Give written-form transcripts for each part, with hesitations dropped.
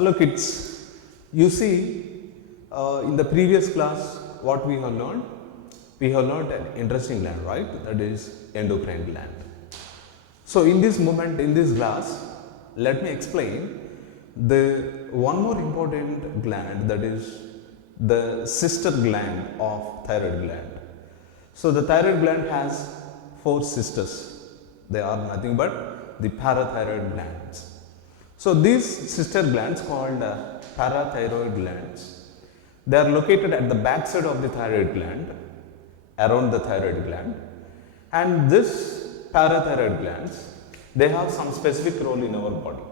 Hello kids, you see in the previous class what we have learned? We have learned an interesting gland, right? That is endocrine gland. So in this moment, in this class, let me explain the one more important gland, that is the sister gland of thyroid gland. So the thyroid gland has four sisters. They are nothing but the parathyroid glands. So these sister glands called parathyroid glands, they are located at the backside of the thyroid gland, around the thyroid gland, and this parathyroid glands, they have some specific role in our body.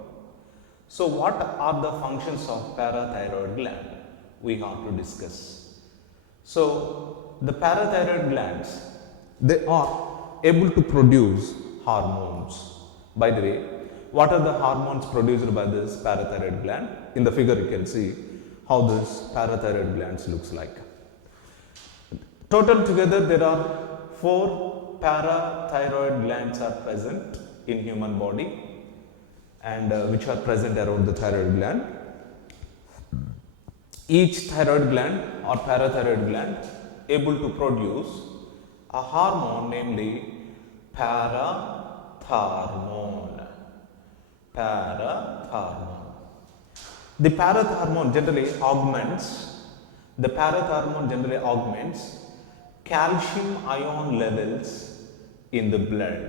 So what are the functions of parathyroid gland? We have to discuss. So the parathyroid glands, they are able to produce hormones. By the way, what are the hormones produced by this parathyroid gland? In the figure you can see how this parathyroid glands looks like. Total together there are 4 parathyroid glands are present in human body and which are present around the thyroid gland. Each thyroid gland or parathyroid gland able to produce a hormone, namely parathormone. The parathormone generally augments calcium ion levels in the blood.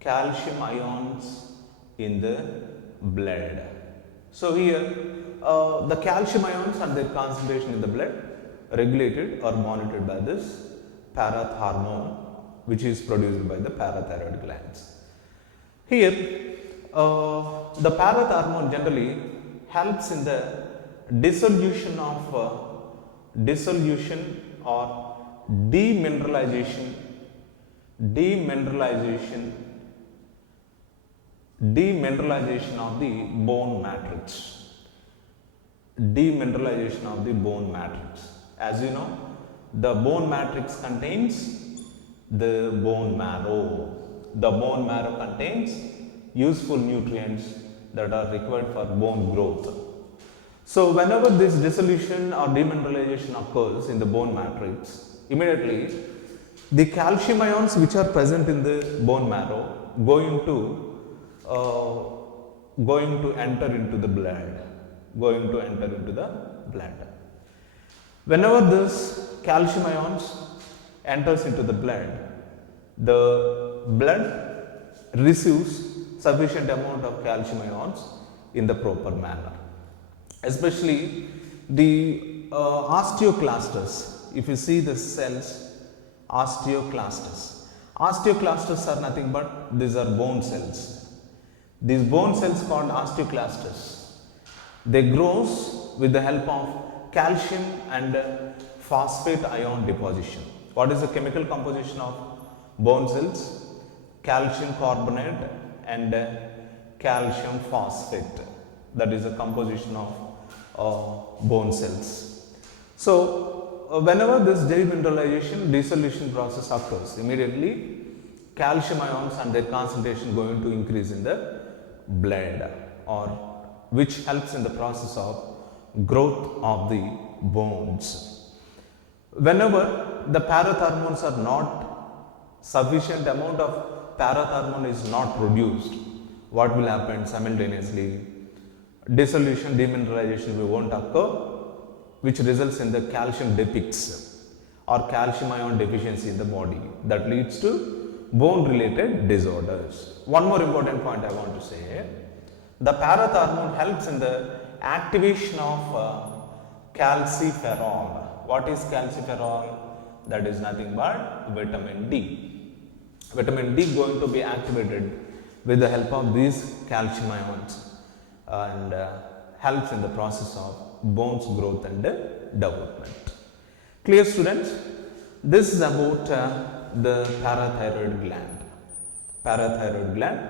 Calcium ions in the blood. So here the calcium ions and their concentration in the blood regulated or monitored by this parathormone, which is produced by the parathyroid glands. Here the parathormone generally helps in the dissolution or demineralization of the bone matrix. Demineralization of the bone matrix. As you know, the bone matrix contains the bone marrow. The bone marrow contains useful nutrients that are required for bone growth. So whenever this dissolution or demineralization occurs in the bone matrix, immediately the calcium ions which are present in the bone marrow going to enter into the blood. Whenever this calcium ions enters into the blood receives sufficient amount of calcium ions in the proper manner. Especially the osteoclastos. If you see the cells, osteoclastos are nothing but these are bone cells. These bone cells called osteoclastos, they grows with the help of calcium and phosphate ion deposition. What is the chemical composition of bone cells? Calcium carbonate and calcium phosphate. That is the composition of bone cells. So whenever this dissolution process occurs, immediately calcium ions and their concentration going to increase in the blood, or which helps in the process of growth of the bones. Whenever the parathormones are not, sufficient amount of parathormone is not produced, what will happen? Simultaneously dissolution, demineralization won't occur, which results in the calcium deficits or calcium ion deficiency in the body, that leads to bone related disorders. One more important point I want to say, the parathormone helps in the activation of calciferol. What is calciferol? That is nothing but vitamin D. Vitamin D going to be activated with the help of these calcium ions and helps in the process of bones growth and development. Clear, students? This is about the parathyroid gland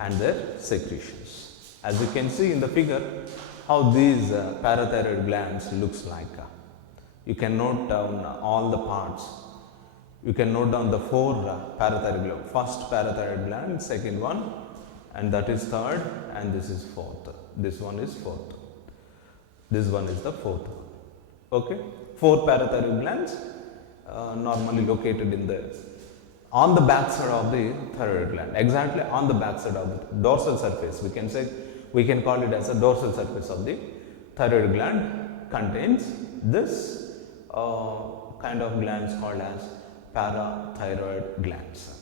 and their secretions. As you can see in the figure how these parathyroid glands looks like. You can note down all the parts. You can note down the 4 parathyroid glands. First parathyroid gland, second one, and that is third, and this is fourth. This one is fourth. This one is the fourth one. Okay, 4 parathyroid glands normally located in the on the back side of the thyroid gland, exactly on the back side of the dorsal surface. We can call it as a dorsal surface of the thyroid gland contains this kind of glands called as parathyroid glands.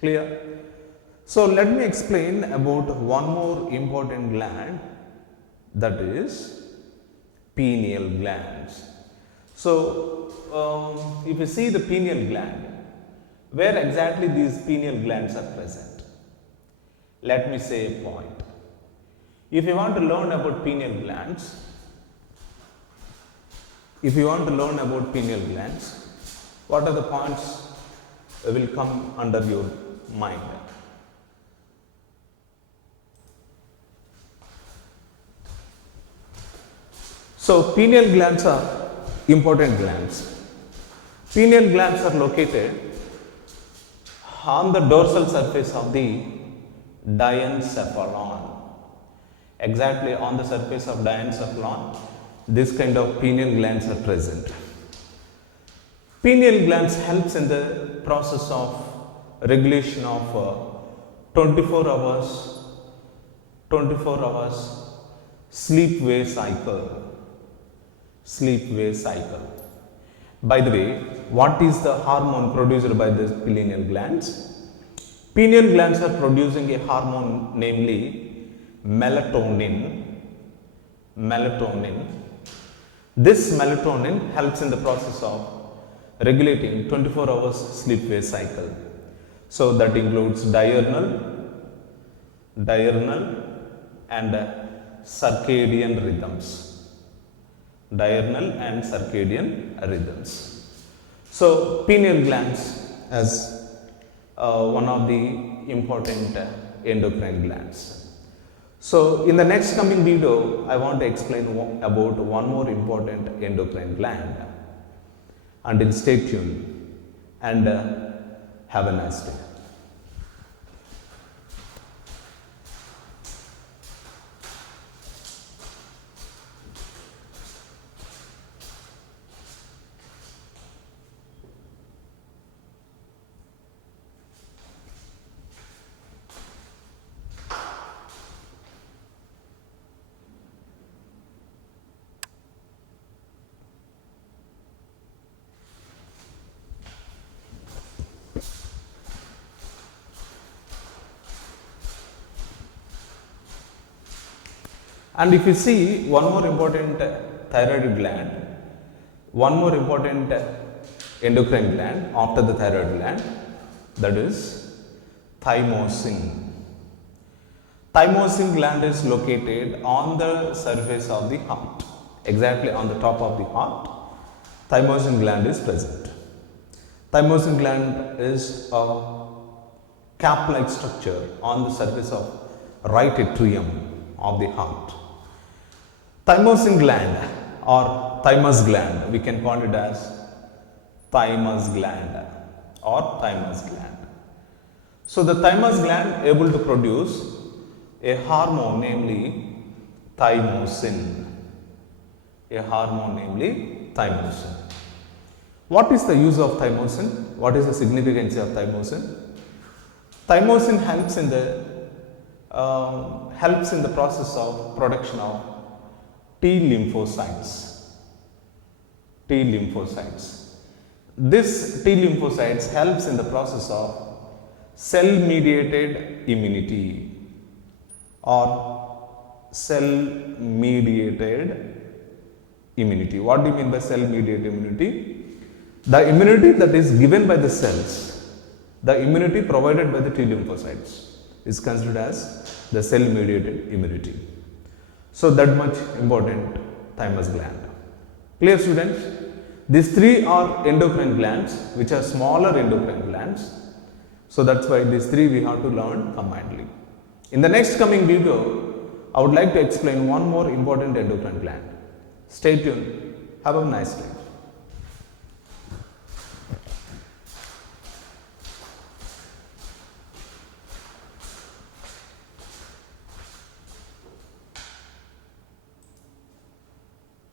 Clear? So let me explain about one more important gland, that is pineal glands. So if you see the pineal gland, where exactly these pineal glands are present? Let me say a point. If you want to learn about pineal glands, what are the points will come under your mind? So pineal glands are important glands. Pineal glands are located on the dorsal surface of the diencephalon. Exactly on the surface of diencephalon, this kind of pineal glands are present. Pineal glands helps in the process of regulation of 24 hours sleep-wake cycle. By the way, what is the hormone produced by the pineal glands? Pineal glands are producing a hormone, namely melatonin. This melatonin helps in the process of regulating 24 hours sleep-wake cycle. So that includes diurnal and circadian rhythms. So pineal glands as one of the important endocrine glands. So in the next coming video, I want to explain about one more important endocrine gland. Until stay tuned and have a nice day. And if you see one more important thyroid gland, one more important endocrine gland after the thyroid gland, that is thymosin. Thymosin gland is located on the surface of the heart, exactly on the top of the heart. Thymosin gland is present. Thymosin gland is a cap-like structure on the surface of right atrium of the heart. Thymosin gland or thymus gland, we can call it as thymus gland or thymus gland. So the thymus gland able to produce a hormone, namely thymosin. What is the use of thymosin? What is the significance of thymosin? Thymosin helps in the process of production of T lymphocytes. This T lymphocytes helps in the process of cell-mediated immunity or cell-mediated immunity. What do you mean by cell-mediated immunity? The immunity that is given by the cells, the immunity provided by the T lymphocytes is considered as the cell-mediated immunity. So that much important thymus gland. Clear, students? These three are endocrine glands, which are smaller endocrine glands. So that's why these three we have to learn combinedly. In the next coming video, I would like to explain one more important endocrine gland. Stay tuned. Have a nice day.